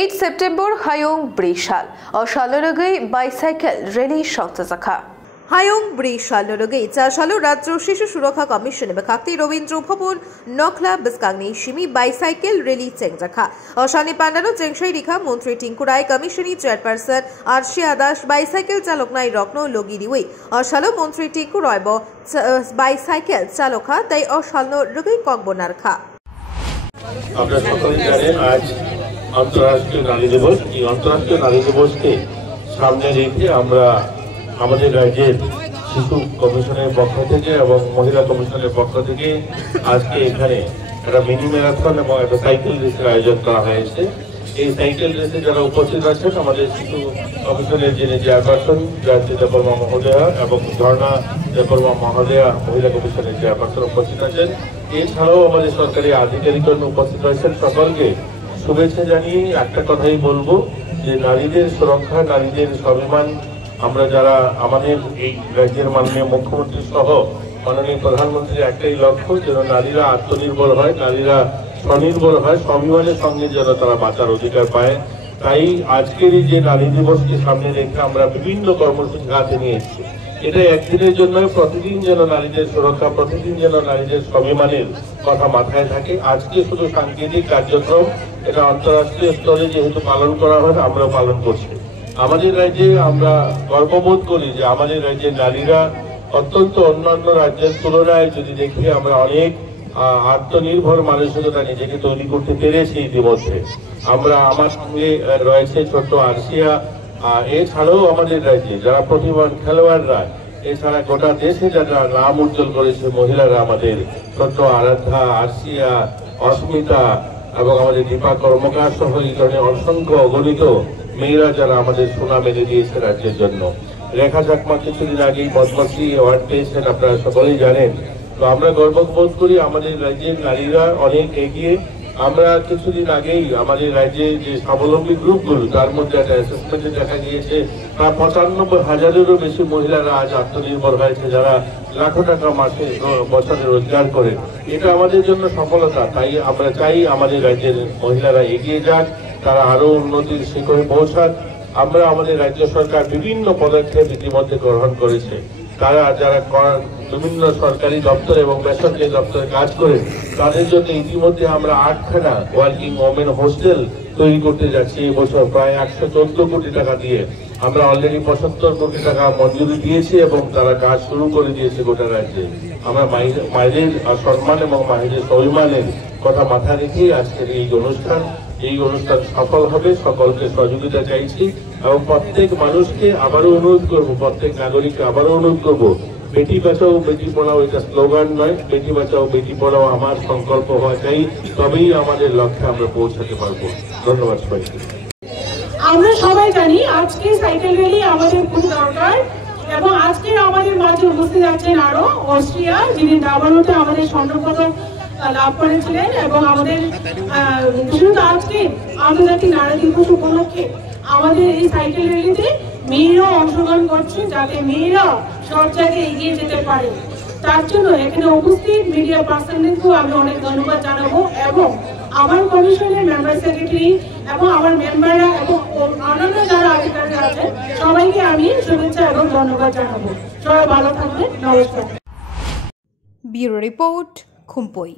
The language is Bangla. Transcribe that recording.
8 সেপ্টেম্বর হায়ং ব্রিশাল ও শালরগৈ বাইসাইকেল রেলি সংস্থা হায়ং ব্রিশালরগৈ চাশালো রাজ্য শিশু সুরক্ষা কমিশন বেখাক্তি রবীন্দ্র ভবন নখলা বিস্কাংনি সিমি বাইসাইকেল রেলি চেংজাখা অশানি পান্ডানো চেংসাই রিখা মন্ত্রী টিঙ্কু রায় কমিশনি চেয়ারপারসন আরশিয়া দাস বাইসাইকেল চালক নাই রত্ন লগিরিউই অশালো মন্ত্রী টিঙ্কু রায় বাইসাইকেল চালকা তাই অশালনো রগৈ ককবনারখা। আপনারা সকলেই জানেন আজ আন্তর্জাতিক নারী দিবস। এই আন্তর্জাতিক নারী দিবসকে সামনে রেখে আমরা আমাদের রাজ্যের শিশু কমিশনের পক্ষ থেকে এবং মহিলা কমিশনের পক্ষ থেকে আজকে এখানে একটা মিনি ম্যারাথন এবং একটা সাইকেল রেসের আয়োজন করা হয়েছে। এই সাইকেল রেসে যারা উপস্থিত আছেন আমাদের শিশু কমিশনের যিনি চেয়ারপারসন জয়ন্তী দেববর্মা মহোদয়া এবং ঝর্ণা দেববর্মা মহোদয়া মহিলা কমিশনের চেয়ারপারসন উপস্থিত আছেন। এছাড়াও আমাদের সরকারি আধিকারিকগণ উপস্থিত রয়েছেন। সকলকে শুভেচ্ছা জানিয়ে একটা কথাই বলবো যে নারীদের সুরক্ষা, নারীদের স্বাভিমান, আমরা যারা আমাদের এই রাজ্যের মাননীয় মুখ্যমন্ত্রী সহ মাননীয় প্রধানমন্ত্রীর একটাই লক্ষ্য যেন নারীরা আত্মনির্ভর হয়, নারীরা স্বনির্ভর হয়, স্বাভিমানের সঙ্গে যেন তারা বাঁচার অধিকার পায়। তাই আজকের এই যে নারী দিবসকে সামনে রেখে আমরা বিভিন্ন কর্মসূচি হাতে নিয়েছি। এটা একদিনের জন্য, প্রতিদিন যেন নারীদের সুরক্ষা, প্রতিদিন যেন নারীদের স্বাভিমানের কথা মাথায় থাকে। আজকে শুধু সাংকেতিক কার্যক্রম, এটা আন্তর্জাতিক স্তরে যেহেতু পালন করা হয় আমরা পালন করছি। আমাদের রাজ্যে আমরা গর্ববোধ করি যে আমাদের রাজ্যের নারীরা অত্যন্ত অন্যান্য রাজ্যের তুলনায় যদি দেখি আমরা অনেক আত্মনির্ভর মানসিকতা নিজেকে তৈরি করতে পেরেছি ইতিমধ্যে। আমার সঙ্গে রয়েছে ছোট্ট আরশিয়া, এছাড়াও আমাদের রাজ্যে যারা প্রতিভাবান খেলোয়াড়রা, এছাড়া গোটা দেশে যারা নাম উজ্জ্বল করেছে মহিলারা, আমাদের ছোট্ট আরাধ্যা, আরশিয়া, অস্মিতা এবং আমাদের দীপা কর্মকার সহ এই ধরনের অসংখ্য অগণিত মেয়েরা যারা আমাদের সুনাম এনে দিয়েছে রাজ্যের জন্য। রেখা চাকমা কিছুদিন আগেই পদ্মশ্রী অ্যাওয়ার্ড পেয়েছেন, আপনারা সকলেই জানেন। তো আমরা গর্ববোধ করি আমাদের রাজ্যের নারীরা অনেক এগিয়ে। আমরা কিছুদিন আগেই আমাদের রাজ্যে যে স্বাবলম্বী গ্রুপগুলো তার মধ্যে একটা অ্যাসেসমেন্টে দেখা গিয়েছে প্রায় 95,000-এরও বেশি মহিলারা আজ আত্মনির্ভর হয়েছে, যারা লাখো টাকা মাসে বছরে রোজগার করে। এটা আমাদের জন্য সফলতা। তাই আমরা চাই আমাদের রাজ্যের মহিলারা এগিয়ে যাক, তারা আরো উন্নতির শিখরে পৌঁছাক। আমরা আমাদের রাজ্য সরকার বিভিন্ন পদক্ষেপ ইতিমধ্যে গ্রহণ করেছে। তারা যারা বিভিন্ন সরকারি দপ্তর এবং বেসরকারি দপ্তরে কাজ করে তাদের জন্য ইতিমধ্যে আমরা 8খানা ওয়ার্কিং ওমেন হোস্টেল তৈরি করতে যাচ্ছি। এই বছর প্রায় 114 কোটি টাকা দিয়ে আমরা অলরেডি 75 কোটি টাকা মঞ্জুরি দিয়েছি এবং তারা কাজ শুরু করে দিয়েছে গোটা রাজ্যে। আমরা মায়েদের সম্মান এবং মায়েদের স্বাভিমানের কথা মাথায় রেখে আজকের এই অনুষ্ঠান সফল হবে। সকলকে সহযোগিতা চাইছি এবং প্রত্যেক মানুষকে আবারও অনুরোধ করবো, প্রত্যেক নাগরিককে আবারও অনুরোধ করবো, বেটি বাঁচাও বেটি পড়াও এটা স্লোগান নয়, বেটি বাঁচাও বেটি পড়াও আমার সংকল্প হওয়া চাই, তবেই আমাদের লক্ষ্যে আমরা পৌঁছাতে পারবো। ধন্যবাদ সবাইকে। আমরা সবাই জানি আজকে সাইকেল র্যালি আমাদের খুব দরকার এবং আজকে আমাদের মাঝে উপস্থিত আছেন আরো অস্ট্রিয়া, যিনি দাবানোতে আমাদের স্বর্ণপদক লাভ করেছিলেন এবং আমাদের শুধু আজকে আন্তর্জাতিক নারী দিবস উপলক্ষে আমাদের এই সাইকেল র্যালিতে মেয়েরাও অংশগ্রহণ করছে, যাতে মেয়েরা সব জায়গায় এগিয়ে যেতে পারে। তার জন্য এখানে উপস্থিত মিডিয়া পার্সনদেরকেও আমি অনেক ধন্যবাদ জানাবো এবং আমার কমিশনের মেম্বার সেক্রেটারি এবং আমার মেম্বাররা এবং অন্যান্য যারা আধিকারিক আছেন সবাইকে আমি শুভেচ্ছা এবং ধন্যবাদ জানাবো। সবাই ভালো থাকবেন। নমস্কার। Bureau report, খুম্পই।